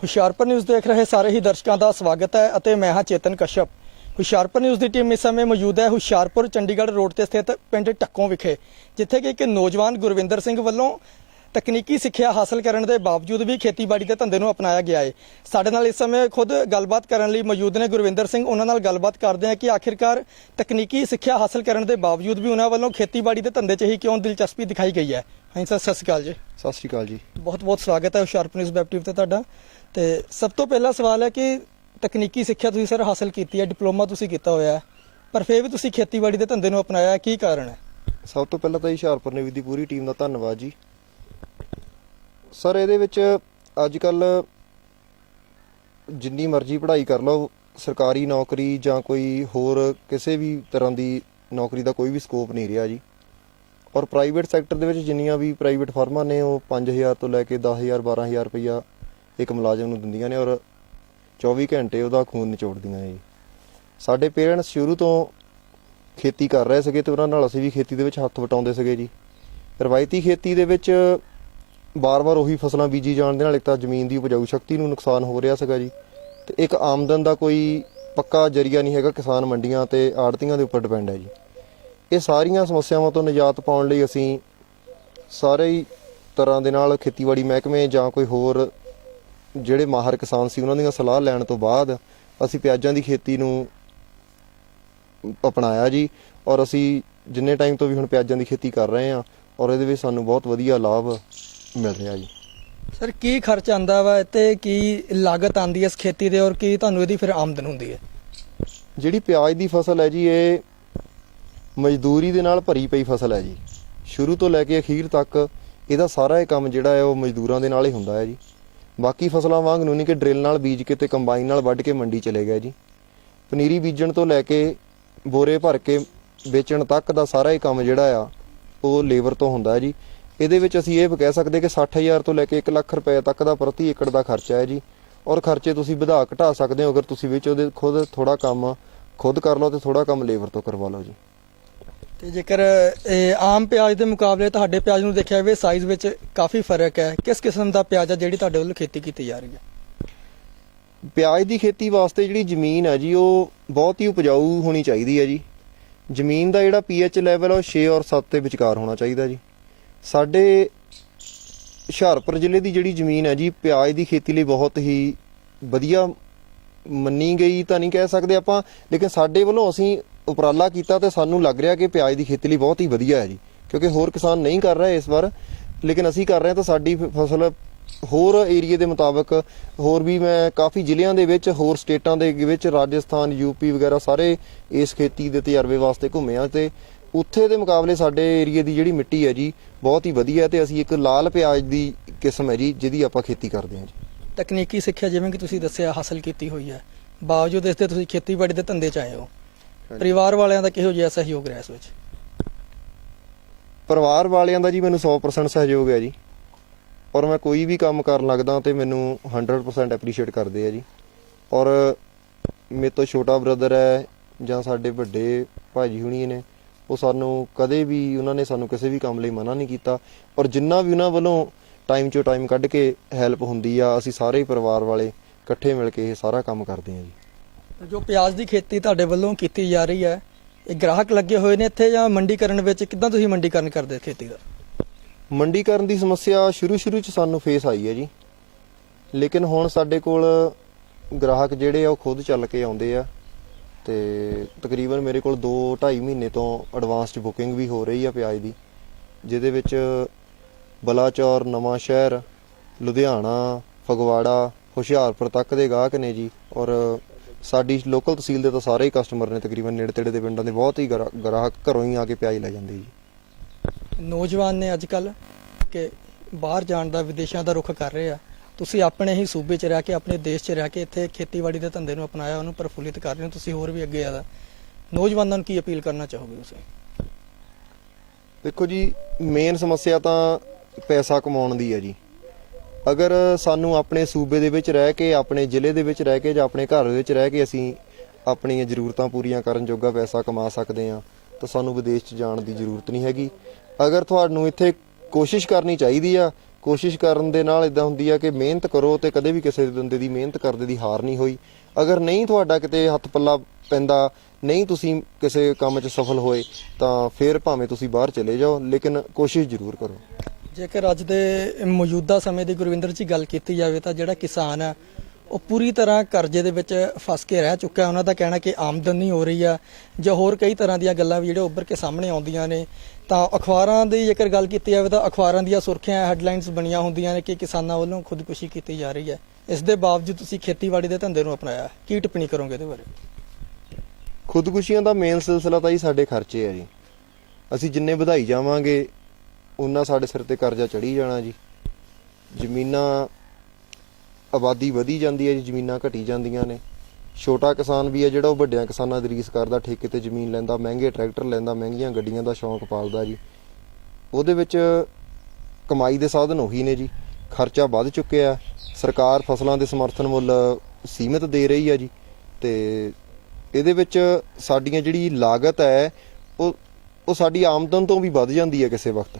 Hoshiarpur news ਦੇਖ ਰਹੇ ਸਾਰੇ ਹੀ ਦਰਸ਼ਕਾਂ ਦਾ ਸਵਾਗਤ ਹੈ ਅਤੇ ਮੈਂ ਹਾਂ ਚੇਤਨ ਕਸ਼ਪ। ਹੁਸ਼ਿਆਰਪੁਰ ਨਿਊਜ਼ ਦੀ ਟੀਮ ਇਸ ਸਮੇਂ ਮੌਜੂਦ ਹੈ ਹੁਸ਼ਿਆਰਪੁਰ ਚੰਡੀਗੜ੍ਹ ਰੋਡ ਤੇ ਸਥਿਤ ਪਿੰਡ ਟੱਕੋਂ ਵਿਖੇ, ਜਿੱਥੇ ਕਿ ਇੱਕ ਨੌਜਵਾਨ ਗੁਰਵਿੰਦਰ ਸਿੰਘ ਵੱਲੋਂ ਤਕਨੀਕੀ ਸਿੱਖਿਆ ਹਾਸਲ ਕਰਨ ਦੇ ਬਾਵਜੂਦ ਵੀ ਖੇਤੀਬਾੜੀ ਦੇ ਧੰਦੇ ਨੂੰ ਅਪਣਾਇਆ ਗਿਆ ਹੈ। ਸਾਡੇ ਨਾਲ ਇਸ ਸਮੇਂ ਖੁਦ ਗੱਲਬਾਤ ਕਰਨ ਲਈ ਮੌਜੂਦ ਨੇ ਗੁਰਵਿੰਦਰ ਸਿੰਘ। ਉਹਨਾਂ ਨਾਲ ਗੱਲਬਾਤ ਕਰਦੇ ਹਾਂ ਕਿ ਆਖਿਰਕਾਰ ਤਕਨੀਕੀ ਸਿੱਖਿਆ ਹਾਸਲ ਕਰਨ ਦੇ ਬਾਵਜੂਦ ਵੀ ਉਹਨਾਂ ਵੱਲੋਂ ਖੇਤੀਬਾੜੀ ਦੇ ਧੰਦੇ 'ਚ ਹੀ ਕਿਉਂ ਦਿਲਚਸਪੀ ਦਿਖਾਈ ਗਈ ਹੈ। ਹਾਂਜੀ ਸਰ, ਸਤਿ ਸ਼੍ਰੀ ਅਕਾਲ ਜੀ। ਸਤਿ ਸ਼੍ਰੀ ਅਕਾਲ ਜੀ। ਬਹੁਤ ਬਹੁਤ ਸਵਾਗਤ ਹੈ ਹੁਸ਼ਿਆਰਪੁਰ ਨਿਊਜ਼ ਵੈਬ ਟੀਵੀ ਤੇ ਤੁਹਾਡਾ। ਤੇ ਸਭ ਤੋਂ ਪਹਿਲਾ ਸਵਾਲ ਹੈ ਕਿ ਤਕਨੀਕੀ ਸਿੱਖਿਆ ਤੁਸੀਂ ਸਰ ਹਾਸਲ ਕੀਤੀ ਹੈ, ਡਿਪਲੋਮਾ ਤੁਸੀਂ ਕੀਤਾ ਹੋਇਆ ਹੈ, ਪਰ ਫਿਰ ਵੀ ਤੁਸੀਂ ਖੇਤੀਬਾੜੀ ਦੇ ਧੰਦੇ ਨੂੰ ਅਪਣਾਇਆ, ਕੀ ਕਾਰਨ ਹੈ? ਸਭ ਤੋਂ ਪਹਿਲਾਂ ਤਾਂ ਹੁਸ਼ਿਆਰਪੁਰ ਨਿਊਜ਼ ਦੀ ਪੂਰੀ ਟੀਮ ਦਾ ਧੰਨਵਾਦ ਜੀ। ਸਰ, ਇਹਦੇ ਵਿੱਚ ਅੱਜ ਕੱਲ ਜਿੰਨੀ ਮਰਜ਼ੀ ਪੜ੍ਹਾਈ ਕਰ ਲਓ, ਸਰਕਾਰੀ ਨੌਕਰੀ ਜਾਂ ਕੋਈ ਹੋਰ ਕਿਸੇ ਵੀ ਤਰ੍ਹਾਂ ਦੀ ਨੌਕਰੀ ਦਾ ਕੋਈ ਵੀ ਸਕੋਪ ਨਹੀਂ ਰਿਹਾ ਜੀ। ਔਰ ਪ੍ਰਾਈਵੇਟ ਸੈਕਟਰ ਦੇ ਵਿੱਚ ਜਿੰਨੀਆਂ ਵੀ ਪ੍ਰਾਈਵੇਟ ਫਰਮਾਂ ਨੇ ਉਹ 5000 ਤੋਂ ਲੈ ਕੇ 10,000 12,000 ਰੁਪਈਆ ਇੱਕ ਮੁਲਾਜ਼ਮ ਨੂੰ ਦਿੰਦੀਆਂ ਨੇ ਔਰ 24 ਘੰਟੇ ਉਹਦਾ ਖੂਨ ਨਿਚੋੜਦੀਆਂ ਨੇ ਜੀ। ਸਾਡੇ ਪੇਰੈਂਟਸ ਸ਼ੁਰੂ ਤੋਂ ਖੇਤੀ ਕਰ ਰਹੇ ਸੀਗੇ ਤੇ ਉਹਨਾਂ ਨਾਲ ਅਸੀਂ ਵੀ ਖੇਤੀ ਦੇ ਵਿੱਚ ਹੱਥ ਵਟਾਉਂਦੇ ਸੀਗੇ ਜੀ। ਰਵਾਇਤੀ ਖੇਤੀ ਦੇ ਵਿੱਚ ਬਾਰ-ਬਾਰ ਉਹੀ ਫਸਲਾਂ ਬੀਜੀ ਜਾਣ ਦੇ ਨਾਲ ਇੱਕ ਤਾਂ ਜ਼ਮੀਨ ਦੀ ਉਪਜਾਊ ਸ਼ਕਤੀ ਨੂੰ ਨੁਕਸਾਨ ਹੋ ਰਿਹਾ ਸੀਗਾ ਜੀ, ਤੇ ਇੱਕ ਆਮਦਨ ਦਾ ਕੋਈ ਪੱਕਾ ਜ਼ਰੀਆ ਨਹੀਂ ਹੈਗਾ। ਕਿਸਾਨ ਮੰਡੀਆਂ ਤੇ ਆੜ੍ਹਤੀਆਂ ਦੇ ਉੱਪਰ ਡਿਪੈਂਡ ਹੈ ਜੀ। ਇਹ ਸਾਰੀਆਂ ਸਮੱਸਿਆਵਾਂ ਤੋਂ ਨਿਜਾਤ ਪਾਉਣ ਲਈ ਅਸੀਂ ਸਾਰੇ ਹੀ ਤਰ੍ਹਾਂ ਦੇ ਨਾਲ ਖੇਤੀਬਾੜੀ ਮਹਿਕਮੇ ਜਾਂ ਕੋਈ ਹੋਰ ਜਿਹੜੇ ਮਾਹਰ ਕਿਸਾਨ ਸੀ ਉਹਨਾਂ ਦੀਆਂ ਸਲਾਹ ਲੈਣ ਤੋਂ ਬਾਅਦ ਅਸੀਂ ਪਿਆਜ਼ਾਂ ਦੀ ਖੇਤੀ ਨੂੰ ਅਪਣਾਇਆ ਜੀ। ਔਰ ਅਸੀਂ ਜਿੰਨੇ ਟਾਈਮ ਤੋਂ ਵੀ ਹੁਣ ਪਿਆਜ਼ਾਂ ਦੀ ਖੇਤੀ ਕਰ ਰਹੇ ਹਾਂ ਔਰ ਇਹਦੇ ਵਿੱਚ ਸਾਨੂੰ ਬਹੁਤ ਵਧੀਆ ਲਾਭ ਮਿਲ ਰਿਹਾ ਜੀ। ਸਰ, ਕੀ ਖਰਚ ਆਂਦਾ ਵਾ ਤੇ ਕੀ ਲਾਗਤ ਆਂਦੀ ਹੈ ਇਸ ਖੇਤੀ ਦੇ, ਔਰ ਕੀ ਤੁਹਾਨੂੰ ਇਹਦੀ ਫਿਰ ਆਮਦਨ ਹੁੰਦੀ ਹੈ? ਜਿਹੜੀ ਪਿਆਜ਼ ਦੀ ਫਸਲ ਹੈ ਜੀ, ਇਹ ਮਜ਼ਦੂਰੀ ਦੇ ਨਾਲ ਭਰੀ ਪਈ ਫਸਲ ਹੈ ਜੀ। ਸ਼ੁਰੂ ਤੋਂ ਲੈ ਕੇ ਅਖੀਰ ਤੱਕ ਇਹਦਾ ਸਾਰਾ ਇਹ ਕੰਮ ਜਿਹੜਾ ਹੈ ਉਹ ਮਜ਼ਦੂਰਾਂ ਦੇ ਨਾਲ ਹੀ ਹੁੰਦਾ ਹੈ ਜੀ। ਬਾਕੀ ਫਸਲਾਂ ਵਾਂਗ ਨੂੰ ਨਹੀਂ ਕਿ ਡਰਿਲ ਨਾਲ ਬੀਜ ਕੇ ਤੇ ਕੰਬਾਈਨ ਨਾਲ ਵੱਢ ਕੇ ਮੰਡੀ ਚਲੇ ਗਏ ਜੀ। ਪਨੀਰੀ ਬੀਜਣ ਤੋਂ ਲੈ ਕੇ ਬੋਰੇ ਭਰ ਕੇ ਵੇਚਣ ਤੱਕ ਦਾ ਸਾਰਾ ਹੀ ਕੰਮ ਜਿਹੜਾ ਆ ਉਹ ਲੇਬਰ ਤੋਂ ਹੁੰਦਾ ਹੈ ਜੀ। ਇਹਦੇ ਵਿੱਚ ਅਸੀਂ ਇਹ ਕਹਿ ਸਕਦੇ ਕਿ 60,000 ਤੋਂ ਲੈ ਕੇ 1 ਲੱਖ ਰੁਪਏ ਤੱਕ ਦਾ ਪ੍ਰਤੀ ਏਕੜ ਦਾ ਖਰਚਾ ਹੈ ਜੀ। ਔਰ ਖਰਚੇ ਤੁਸੀਂ ਵਧਾ ਘਟਾ ਸਕਦੇ ਹੋ ਅਗਰ ਤੁਸੀਂ ਵਿੱਚ ਉਹਦੇ ਖੁਦ ਥੋੜਾ ਕੰਮ ਖੁਦ ਕਰ ਲਓ ਤੇ ਥੋੜਾ ਕੰਮ ਲੇਬਰ ਤੋਂ ਕਰਵਾ ਲਓ ਜੀ। ਤੇ ਜੇਕਰ ਆਮ ਪਿਆਜ਼ ਦੇ ਮੁਕਾਬਲੇ ਤੁਹਾਡੇ ਪਿਆਜ਼ ਨੂੰ ਦੇਖਿਆ ਜਾਵੇ, ਸਾਈਜ਼ ਵਿੱਚ ਕਾਫੀ ਫਰਕ ਹੈ। ਕਿਸ ਕਿਸਮ ਦਾ ਪਿਆਜ਼ ਹੈ ਜਿਹੜੀ ਤੁਹਾਡੇ ਵੱਲੋਂ ਖੇਤੀ ਕੀਤੀ ਜਾ ਰਹੀ ਹੈ? ਪਿਆਜ਼ ਦੀ ਖੇਤੀ ਵਾਸਤੇ ਜਿਹੜੀ ਜ਼ਮੀਨ ਹੈ ਜੀ ਉਹ ਬਹੁਤ ਹੀ ਉਪਜਾਊ ਹੋਣੀ ਚਾਹੀਦੀ ਹੈ ਜੀ। ਜ਼ਮੀਨ ਦਾ ਜਿਹੜਾ ਪੀਐਚ ਲੈਵਲ ਉਹ 6 ਔਰ 7 ਦੇ ਵਿਚਕਾਰ ਹੋਣਾ ਚਾਹੀਦਾ ਜੀ। ਸਾਡੇ ਹੁਸ਼ਿਆਰਪੁਰ ਜ਼ਿਲ੍ਹੇ ਦੀ ਜਿਹੜੀ ਜ਼ਮੀਨ ਹੈ ਜੀ ਪਿਆਜ਼ ਦੀ ਖੇਤੀ ਲਈ ਬਹੁਤ ਹੀ ਵਧੀਆ ਮੰਨੀ ਗਈ ਤਾਂ ਨਹੀਂ ਕਹਿ ਸਕਦੇ ਆਪਾਂ, ਲੇਕਿਨ ਸਾਡੇ ਵੱਲੋਂ ਅਸੀਂ ਉਪਰਾਲਾ ਕੀਤਾ ਤੇ ਸਾਨੂੰ ਲੱਗ ਰਿਹਾ ਕਿ ਪਿਆਜ਼ ਦੀ ਖੇਤੀ ਲਈ ਬਹੁਤ ਹੀ ਵਧੀਆ ਹੈ ਜੀ। ਕਿਉਂਕਿ ਹੋਰ ਕਿਸਾਨ ਨਹੀਂ ਕਰ ਰਹੇ ਇਸ ਵਾਰ, ਲੇਕਿਨ ਅਸੀਂ ਕਰ ਰਹੇ ਹਾਂ ਤਾਂ ਸਾਡੀ ਫਸਲ ਹੋਰ ਏਰੀਏ ਦੇ ਮੁਤਾਬਕ ਹੋਰ ਵੀ ਮੈਂ ਕਾਫੀ ਜ਼ਿਲ੍ਹਿਆਂ ਦੇ ਵਿੱਚ ਹੋਰ ਸਟੇਟਾਂ ਦੇ ਵਿੱਚ ਰਾਜਸਥਾਨ ਯੂਪੀ ਵਗੈਰਾ ਸਾਰੇ ਇਸ ਖੇਤੀ ਦੇ ਤਜਰਬੇ ਵਾਸਤੇ ਘੁੰਮੇ ਆ ਤੇ ਉੱਥੇ ਦੇ ਮੁਕਾਬਲੇ ਸਾਡੇ ਏਰੀਏ ਦੀ ਜਿਹੜੀ ਮਿੱਟੀ ਹੈ ਜੀ ਬਹੁਤ ਹੀ ਵਧੀਆ ਤੇ ਅਸੀਂ ਇੱਕ ਲਾਲ ਪਿਆਜ਼ ਦੀ ਕਿਸਮ ਹੈ ਜੀ ਜਿਹਦੀ ਆਪਾਂ ਖੇਤੀ ਕਰਦੇ ਹਾਂ ਜੀ। ਤਕਨੀਕੀ ਸਿੱਖਿਆ ਜਿਵੇਂ ਕਿ ਤੁਸੀਂ ਦੱਸਿਆ ਹਾਸਲ ਕੀਤੀ ਹੋਈ ਹੈ, ਬਾਵਜੂਦ ਇਸ ਦੇ ਤੁਸੀਂ ਖੇਤੀਬਾੜੀ ਦੇ ਧੰਦੇ 'ਚ ਆਏ ਹੋ। ਪਰਿਵਾਰ ਵਾਲਿਆਂ ਦਾ ਕਿਹੋ ਜਿਹਾ ਸਹਿਯੋਗ ਰਿਹਾ ਇਸ ਵਿੱਚ? ਪਰਿਵਾਰ ਵਾਲਿਆਂ ਦਾ ਜੀ ਮੈਨੂੰ 100% ਸਹਿਯੋਗ ਹੈ ਜੀ। ਔਰ ਮੈਂ ਕੋਈ ਵੀ ਕੰਮ ਕਰਨ ਲੱਗਦਾ ਤੇ ਮੈਨੂੰ 100% ਐਪਰੀਸ਼ੀਏਟ ਕਰਦੇ ਆ ਜੀ। ਔਰ ਮੇਰੇ ਤੋਂ ਛੋਟਾ ਬ੍ਰਦਰ ਹੈ ਜਾਂ ਸਾਡੇ ਵੱਡੇ ਭਾਜੀ ਹੁਣੀ ਨੇ, ਉਹ ਸਾਨੂੰ ਕਦੇ ਵੀ ਉਹਨਾਂ ਨੇ ਸਾਨੂੰ ਕਿਸੇ ਵੀ ਕੰਮ ਲਈ ਮਨਾ ਨਹੀਂ ਕੀਤਾ। ਔਰ ਜਿੰਨਾ ਵੀ ਉਹਨਾਂ ਵੱਲੋਂ ਟਾਈਮ 'ਚੋਂ ਟਾਈਮ ਕੱਢ ਕੇ ਹੈਲਪ ਹੁੰਦੀ ਆ, ਅਸੀਂ ਸਾਰੇ ਪਰਿਵਾਰ ਵਾਲੇ ਇਕੱਠੇ ਮਿਲ ਕੇ ਇਹ ਸਾਰਾ ਕੰਮ ਕਰਦੇ ਹਾਂ ਜੀ। ਜੋ ਪਿਆਜ਼ ਦੀ ਖੇਤੀ ਤੁਹਾਡੇ ਵੱਲੋਂ ਕੀਤੀ ਜਾ ਰਹੀ ਹੈ, ਇਹ ਗ੍ਰਾਹਕ ਲੱਗੇ ਹੋਏ ਨੇ ਇੱਥੇ ਜਾਂ ਮੰਡੀਕਰਨ ਵਿੱਚ? ਕਿੱਦਾਂ ਤੁਸੀਂ ਮੰਡੀਕਰਨ ਕਰਦੇ ਖੇਤੀ ਦਾ? ਮੰਡੀਕਰਨ ਦੀ ਸਮੱਸਿਆ ਸ਼ੁਰੂ 'ਚ ਸਾਨੂੰ ਫੇਸ ਆਈ ਹੈ ਜੀ, ਲੇਕਿਨ ਹੁਣ ਸਾਡੇ ਕੋਲ ਗ੍ਰਾਹਕ ਜਿਹੜੇ ਆ ਉਹ ਖੁਦ ਚੱਲ ਕੇ ਆਉਂਦੇ ਆ ਤੇ ਤਕਰੀਬਨ ਮੇਰੇ ਕੋਲ 2-2.5 ਮਹੀਨੇ ਤੋਂ ਐਡਵਾਂਸ 'ਚ ਬੁਕਿੰਗ ਵੀ ਹੋ ਰਹੀ ਆ ਪਿਆਜ਼ ਦੀ, ਜਿਹਦੇ ਵਿੱਚ ਬਲਾਚੌਰ, ਨਵਾਂ ਸ਼ਹਿਰ, ਲੁਧਿਆਣਾ, ਫਗਵਾੜਾ, ਹੁਸ਼ਿਆਰਪੁਰ ਤੱਕ ਦੇ ਗਾਹਕ ਨੇ ਜੀ। ਔਰ ਸਾਡੀ ਲੋਕਲ ਤਹਿਸੀਲ ਦੇ ਤਾਂ ਸਾਰੇ ਹੀ ਕਸਟਮਰ ਨੇ, ਤਕਰੀਬਨ ਨੇੜੇ ਤੇੜੇ ਦੇ ਪਿੰਡਾਂ ਦੇ ਬਹੁਤ ਹੀ ਗ੍ਰਾਹਕ ਘਰੋਂ ਹੀ ਆ ਕੇ ਪਿਆਜ਼ ਲੈ ਜਾਂਦੇ ਜੀ। ਨੌਜਵਾਨ ਨੇ ਅੱਜ ਕੱਲ੍ਹ ਕਿ ਬਾਹਰ ਜਾਣ ਦਾ, ਵਿਦੇਸ਼ਾਂ ਦਾ ਰੁਖ ਕਰ ਰਹੇ ਆ, ਤੁਸੀਂ ਆਪਣੇ ਹੀ ਸੂਬੇ 'ਚ ਰਹਿ ਕੇ, ਆਪਣੇ ਦੇਸ਼ 'ਚ ਰਹਿ ਕੇ ਇੱਥੇ ਖੇਤੀਬਾੜੀ ਦੇ ਧੰਦੇ ਨੂੰ ਅਪਣਾਇਆ, ਉਹਨੂੰ ਪ੍ਰਫੁੱਲਿਤ ਕਰ ਰਹੇ ਹੋ, ਤੁਸੀਂ ਹੋਰ ਵੀ ਅੱਗੇ ਜ਼ਿਆਦਾ ਨੌਜਵਾਨਾਂ ਨੂੰ ਕੀ ਅਪੀਲ ਕਰਨਾ ਚਾਹੋਗੇ ਤੁਸੀਂ? ਦੇਖੋ ਜੀ, ਮੇਨ ਸਮੱਸਿਆ ਤਾਂ ਪੈਸਾ ਕਮਾਉਣ ਦੀ ਹੈ ਜੀ। ਅਗਰ ਸਾਨੂੰ ਆਪਣੇ ਸੂਬੇ ਦੇ ਵਿੱਚ ਰਹਿ ਕੇ, ਆਪਣੇ ਜ਼ਿਲ੍ਹੇ ਦੇ ਵਿੱਚ ਰਹਿ ਕੇ ਜਾਂ ਆਪਣੇ ਘਰ ਵਿੱਚ ਰਹਿ ਕੇ ਅਸੀਂ ਆਪਣੀਆਂ ਜ਼ਰੂਰਤਾਂ ਪੂਰੀਆਂ ਕਰਨ ਜੋਗਾ ਪੈਸਾ ਕਮਾ ਸਕਦੇ ਹਾਂ ਤਾਂ ਸਾਨੂੰ ਵਿਦੇਸ਼ 'ਚ ਜਾਣ ਦੀ ਜ਼ਰੂਰਤ ਨਹੀਂ ਹੈਗੀ। ਅਗਰ ਤੁਹਾਨੂੰ ਇੱਥੇ ਕੋਸ਼ਿਸ਼ ਕਰਨੀ ਚਾਹੀਦੀ ਆ, ਕੋਸ਼ਿਸ਼ ਕਰਨ ਦੇ ਨਾਲ ਇਦਾਂ ਹੁੰਦੀ ਆ ਕਿ ਮਿਹਨਤ ਕਰੋ ਤੇ ਕਦੇ ਵੀ ਕਿਸੇ ਬੰਦੇ ਦੀ ਮਿਹਨਤ ਕਰਦੇ ਦੀ ਹਾਰ ਨਹੀਂ ਹੋਈ। ਅਗਰ ਨਹੀਂ ਤੁਹਾਡਾ ਕਿਤੇ ਹੱਥ ਪੱਲਾ ਪੈਂਦਾ, ਨਹੀਂ ਤੁਸੀਂ ਕਿਸੇ ਕੰਮ 'ਚ ਸਫਲ ਹੋਏ, ਤਾਂ ਫਿਰ ਭਾਵੇਂ ਤੁਸੀਂ ਬਾਹਰ ਚਲੇ ਜਾਓ, ਲੇਕਿਨ ਕੋਸ਼ਿਸ਼ ਜ਼ਰੂਰ ਕਰੋ। ਜੇਕਰ ਅੱਜ ਦੇ ਮੌਜੂਦਾ ਸਮੇਂ ਦੀ ਗੁਰਵਿੰਦਰ ਜੀ ਗੱਲ ਕੀਤੀ ਜਾਵੇ ਤਾਂ ਜਿਹੜਾ ਕਿਸਾਨ ਆ ਉਹ ਪੂਰੀ ਤਰ੍ਹਾਂ ਕਰਜ਼ੇ ਦੇ ਵਿੱਚ ਫਸ ਕੇ ਰਹਿ ਚੁੱਕਾ ਹੈ। ਉਹਨਾਂ ਦਾ ਕਹਿਣਾ ਕਿ ਆਮਦਨ ਨਹੀਂ ਹੋ ਰਹੀ ਆ ਜਾਂ ਹੋਰ ਕਈ ਤਰ੍ਹਾਂ ਦੀਆਂ ਗੱਲਾਂ ਵੀ ਜਿਹੜੇ ਉੱਭਰ ਕੇ ਸਾਹਮਣੇ ਆਉਂਦੀਆਂ ਨੇ। ਤਾਂ ਅਖਬਾਰਾਂ ਦੀ ਜੇਕਰ ਗੱਲ ਕੀਤੀ ਜਾਵੇ ਤਾਂ ਅਖਬਾਰਾਂ ਦੀਆਂ ਸੁਰਖੀਆਂ ਹੈਡਲਾਈਨਸ ਬਣੀਆਂ ਹੁੰਦੀਆਂ ਨੇ ਕਿ ਕਿਸਾਨਾਂ ਵੱਲੋਂ ਖੁਦਕੁਸ਼ੀ ਕੀਤੀ ਜਾ ਰਹੀ ਹੈ। ਇਸ ਦੇ ਬਾਵਜੂਦ ਤੁਸੀਂ ਖੇਤੀਬਾੜੀ ਦੇ ਧੰਦੇ ਨੂੰ ਅਪਣਾਇਆ, ਕੀ ਟਿੱਪਣੀ ਕਰੋਗੇ ਇਹਦੇ ਬਾਰੇ? ਖੁਦਕੁਸ਼ੀਆਂ ਦਾ ਮੇਨ ਸਿਲਸਿਲਾ ਤਾਂ ਜੀ ਸਾਡੇ ਖਰਚੇ ਆ ਜੀ। ਅਸੀਂ ਜਿੰਨੇ ਵਧਾਈ ਜਾਵਾਂਗੇ ਉਨਾ ਸਾਡੇ ਸਿਰ ਤੇ ਕਰਜ਼ਾ ਚੜੀ ਜਾਣਾ ਜੀ। ਜ਼ਮੀਨਾਂ, ਆਬਾਦੀ ਵਧੀ ਜਾਂਦੀ ਹੈ ਜੀ, ਜ਼ਮੀਨਾਂ ਘਟੀ ਜਾਂਦੀਆਂ ਨੇ। ਛੋਟਾ ਕਿਸਾਨ ਵੀ ਹੈ ਜਿਹੜਾ ਉਹ ਵੱਡਿਆਂ ਕਿਸਾਨਾਂ ਦੀ ਰੀਸ ਕਰਦਾ, ਠੇਕੇ ਤੇ ਜ਼ਮੀਨ ਲੈਂਦਾ, ਮਹਿੰਗੇ ਟਰੈਕਟਰ ਲੈਂਦਾ, ਮਹਿੰਗੀਆਂ ਗੱਡੀਆਂ ਦਾ ਸ਼ੌਂਕ ਪਾਲਦਾ ਜੀ। ਉਹਦੇ ਵਿੱਚ ਕਮਾਈ ਦੇ ਸਾਧਨ ਉਹੀ ਨੇ ਜੀ। ਖਰਚਾ ਵੱਧ ਚੁੱਕਿਆ। ਸਰਕਾਰ ਫਸਲਾਂ ਦੇ ਸਮਰਥਨ ਮੁੱਲ ਸੀਮਿਤ ਦੇ ਰਹੀ ਹੈ ਜੀ, ਤੇ ਇਹਦੇ ਵਿੱਚ ਸਾਡੀਆਂ ਜਿਹੜੀ ਲਾਗਤ ਹੈ ਉਹ ਸਾਡੀ ਆਮਦਨ ਤੋਂ ਵੀ ਵੱਧ ਜਾਂਦੀ ਹੈ ਕਿਸੇ ਵਕਤ।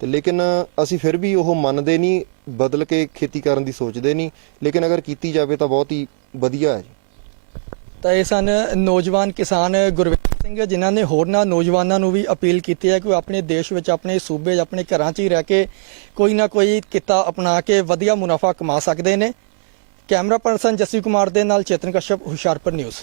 ਤੇ ਲੇਕਿਨ ਅਸੀਂ ਫਿਰ ਵੀ ਉਹ ਮੰਨਦੇ ਨਹੀਂ, ਬਦਲ ਕੇ ਖੇਤੀ ਕਰਨ ਦੀ ਸੋਚਦੇ ਨਹੀਂ। ਲੇਕਿਨ ਅਗਰ ਕੀਤੀ ਜਾਵੇ ਤਾਂ ਬਹੁਤ ਹੀ ਵਧੀਆ ਹੈ ਜੀ। ਤਾਂ ਇਹ ਸਨ ਨੌਜਵਾਨ ਕਿਸਾਨ ਗੁਰਵਿੰਦਰ ਸਿੰਘ, ਜਿਨ੍ਹਾਂ ਨੇ ਹੋਰਨਾਂ ਨੌਜਵਾਨਾਂ ਨੂੰ ਵੀ ਅਪੀਲ ਕੀਤੀ ਹੈ ਕਿ ਉਹ ਆਪਣੇ ਦੇਸ਼ ਵਿੱਚ, ਆਪਣੇ ਸੂਬੇ, ਆਪਣੇ ਘਰਾਂ 'ਚ ਹੀ ਰਹਿ ਕੇ ਕੋਈ ਨਾ ਕੋਈ ਕਿੱਤਾ ਅਪਣਾ ਕੇ ਵਧੀਆ ਮੁਨਾਫਾ ਕਮਾ ਸਕਦੇ ਨੇ। ਕੈਮਰਾ ਪਰਸਨ ਜੱਸੀ ਕੁਮਾਰ ਦੇ ਨਾਲ ਚੇਤਨ ਕਸ਼ਪ, ਹੁਸ਼ਿਆਰਪੁਰ ਨਿਊਜ਼।